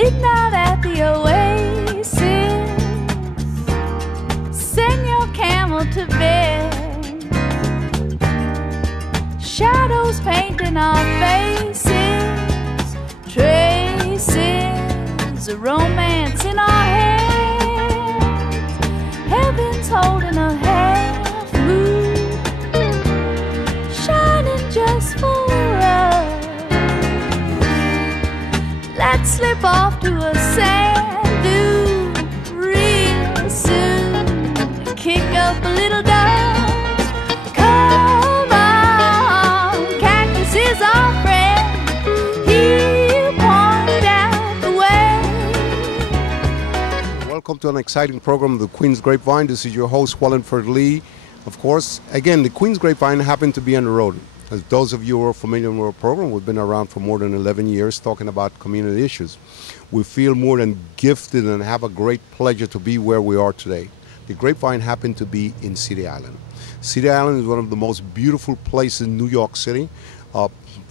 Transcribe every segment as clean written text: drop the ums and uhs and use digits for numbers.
Midnight at the oasis, send your camel to bed. Shadows painting our faces, traces of romance in our hands. Heaven's holding a half moon, shining just for us. Let's slip off to a sand dune real soon, kick up a little dust. Come on, cactus is our friend, he'll point out the way. Welcome to an exciting program of the Queen's Grapevine. This is your host, Wallingford Lee. Of course, again, the Queen's Grapevine happened to be on the road. As those of you who are familiar with our program, we've been around for more than 11 years talking about community issues. We feel more than gifted and have a great pleasure to be where we are today. The Grapevine happened to be in City Island. City Island is one of the most beautiful places in New York City,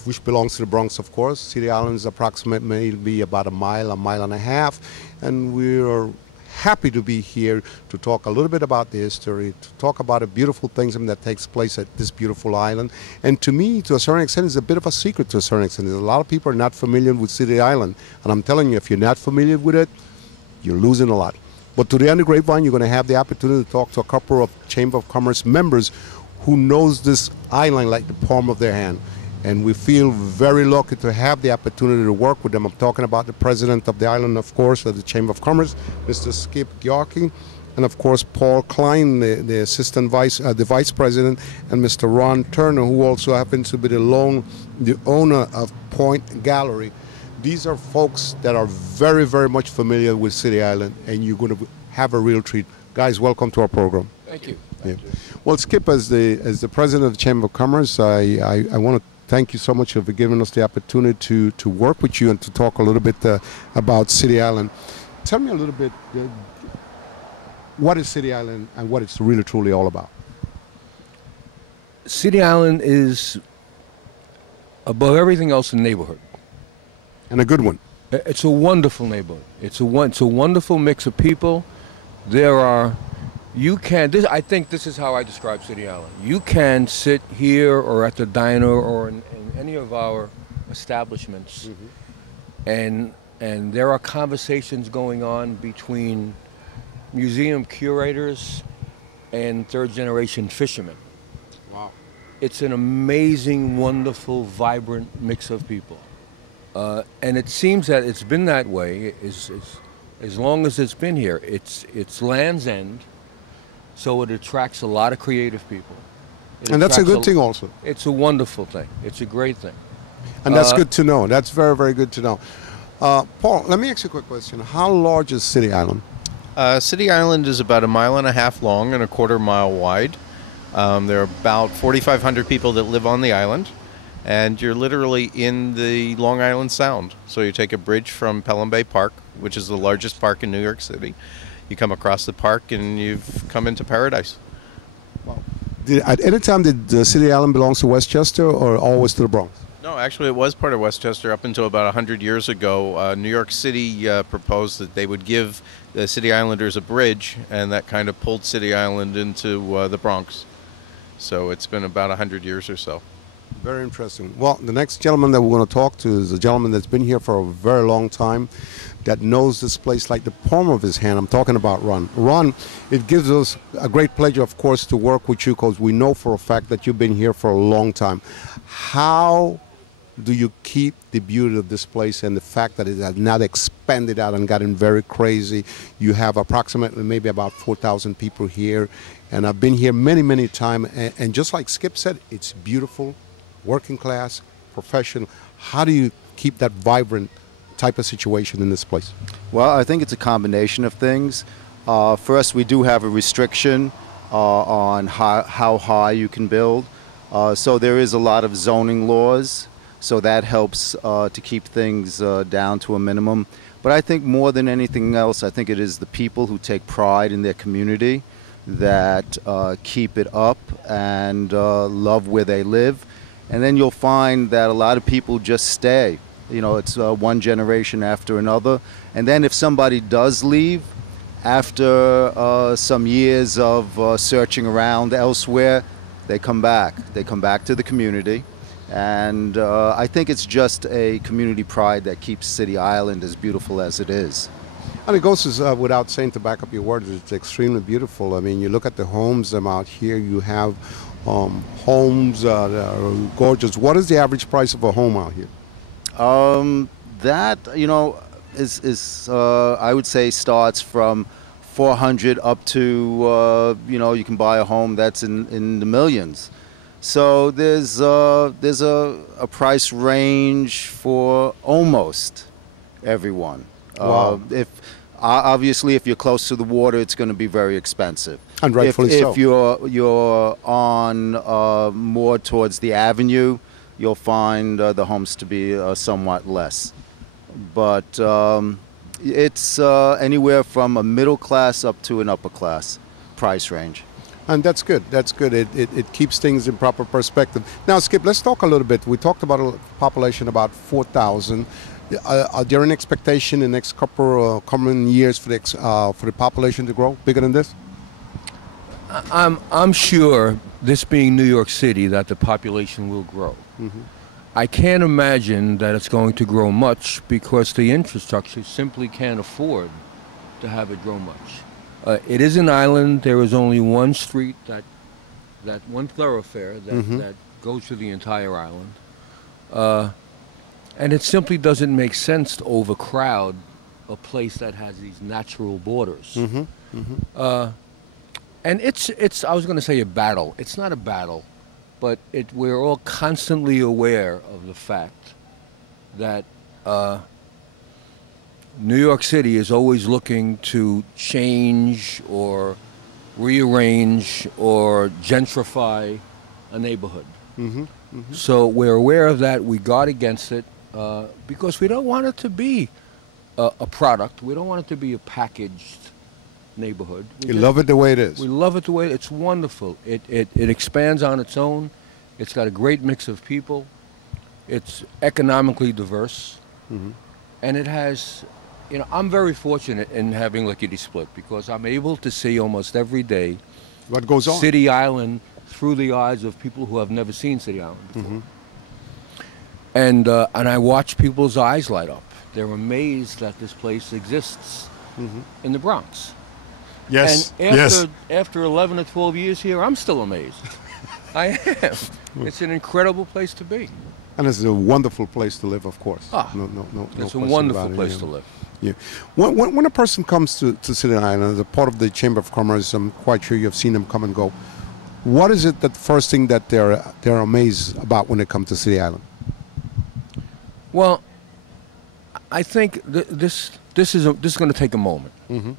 which belongs to the Bronx, of course. City Island is approximately about a mile and a half, and we are happy to be here to talk a little bit about the history, to talk about the beautiful things that takes place at this beautiful island. And to me, to a certain extent, it's a bit of a secret to a certain extent. There's a lot of people are not familiar with City Island. And I'm telling you, if you're not familiar with it, you're losing a lot. But today on the Grapevine, you're going to have the opportunity to talk to a couple of Chamber of Commerce members who knows this island like the palm of their hand. And we feel very lucky to have the opportunity to work with them. I'm talking about the president of the island, of course, of the Chamber of Commerce, Mr. Skip Gyorky, and of course Paul Klein, the assistant vice president, and Mr. Ron Turner, who also happens to be the owner of Point Gallery. These are folks that are very, very much familiar with City Island, and you're going to have a real treat. Guys, welcome to our program. Thank you. Yeah. Well, Skip, as the president of the Chamber of Commerce, I want to thank you so much for giving us the opportunity to work with you and to talk a little bit about City Island. Tell me a little bit, what is City Island and what it's really truly all about? City Island is, above everything else, a neighborhood. And a good one. It's a wonderful neighborhood. It's a wonderful mix of people. There are, I think this is how I describe City Island. You can sit here or at the diner or in any of our establishments, and there are conversations going on between museum curators and third-generation fishermen. Wow. It's an amazing, wonderful, vibrant mix of people. And it seems that it's been that way as long as it's been here. It's Land's End. So it attracts a lot of creative people. And that's a good thing also. It's a wonderful thing. It's a great thing. And that's good to know. That's very, very good to know. Paul, let me ask you a quick question. How large is City Island? City Island is about 1.5 miles long and 1/4 mile wide. There are about 4,500 people that live on the island. And you're literally in the Long Island Sound. So you take a bridge from Pelham Bay Park, which is the largest park in New York City. You come across the park and you've come into paradise. Wow. At any time did City Island belongs to Westchester or always to the Bronx? No, actually it was part of Westchester up until about 100 years ago. New York City proposed that they would give the City Islanders a bridge, and that kind of pulled City Island into the Bronx. So it's been about 100 years or so. Very interesting. Well, the next gentleman that we're going to talk to is a gentleman that's been here for a very long time, that knows this place like the palm of his hand. I'm talking about Ron. Ron, it gives us a great pleasure, of course, to work with you because we know for a fact that you've been here for a long time. How do you keep the beauty of this place and the fact that it has not expanded out and gotten very crazy? You have approximately maybe about 4,000 people here, and I've been here many, many times, and just like Skip said, it's beautiful, working class, professional. How do you keep that vibrant type of situation in this place? Well, I think it's a combination of things. First, we do have a restriction on how high you can build. So there is a lot of zoning laws, so that helps to keep things down to a minimum. But I think more than anything else, I think it is the people who take pride in their community that keep it up and love where they live. And then you'll find that a lot of people just stay. You know, it's one generation after another. And then if somebody does leave after some years of searching around elsewhere, they come back. They come back to the community. And I think it's just a community pride that keeps City Island as beautiful as it is. And it goes without saying, to back up your words, it's extremely beautiful. I mean, you look at the homes out here, you have homes that are gorgeous. What is the average price of a home out here? That, you know, is I would say starts from 400 up to, you know, you can buy a home that's in the millions. So there's a price range for almost everyone. Wow. Obviously, if you're close to the water, it's going to be very expensive. And rightfully so. If you're on more towards the avenue, you'll find the homes to be somewhat less. But it's anywhere from a middle class up to an upper class price range. And that's good. That's good. It keeps things in proper perspective. Now, Skip, let's talk a little bit. We talked about a population about 4,000. Are there an expectation in the next couple coming years for the population to grow bigger than this? I'm sure, this being New York City, that the population will grow. Mm-hmm. I can't imagine that it's going to grow much because the infrastructure simply can't afford to have it grow much. It is an island. There is only one street, that one thoroughfare that goes through the entire island. And it simply doesn't make sense to overcrowd a place that has these natural borders. Mm-hmm. Mm-hmm. And it's I was going to say a battle. It's not a battle, but we're all constantly aware of the fact that New York City is always looking to change or rearrange or gentrify a neighborhood. Mm-hmm. Mm-hmm. So we're aware of that. We guard against it because we don't want it to be a product. We don't want it to be a packaged neighborhood. You love it the way it is. We love it the way it's wonderful. It expands on its own. It's got a great mix of people. It's economically diverse. Mm-hmm. And it has, you know, I'm very fortunate in having Lickety Split because I'm able to see almost every day What goes on? City Island through the eyes of people who have never seen City Island before. Mm-hmm. And I watch people's eyes light up. They're amazed that this place exists in the Bronx. Yes. And after 11 or 12 years here, I'm still amazed. I am. It's an incredible place to be. And it's a wonderful place to live, of course. No it's a question wonderful about it, place you to know. live. Yeah. When a person comes to City Island as a part of the Chamber of Commerce, I'm quite sure you've seen them come and go. What is it that first thing that they're amazed about when they come to City Island? Well, I think this is going to take a moment. Mm-hmm.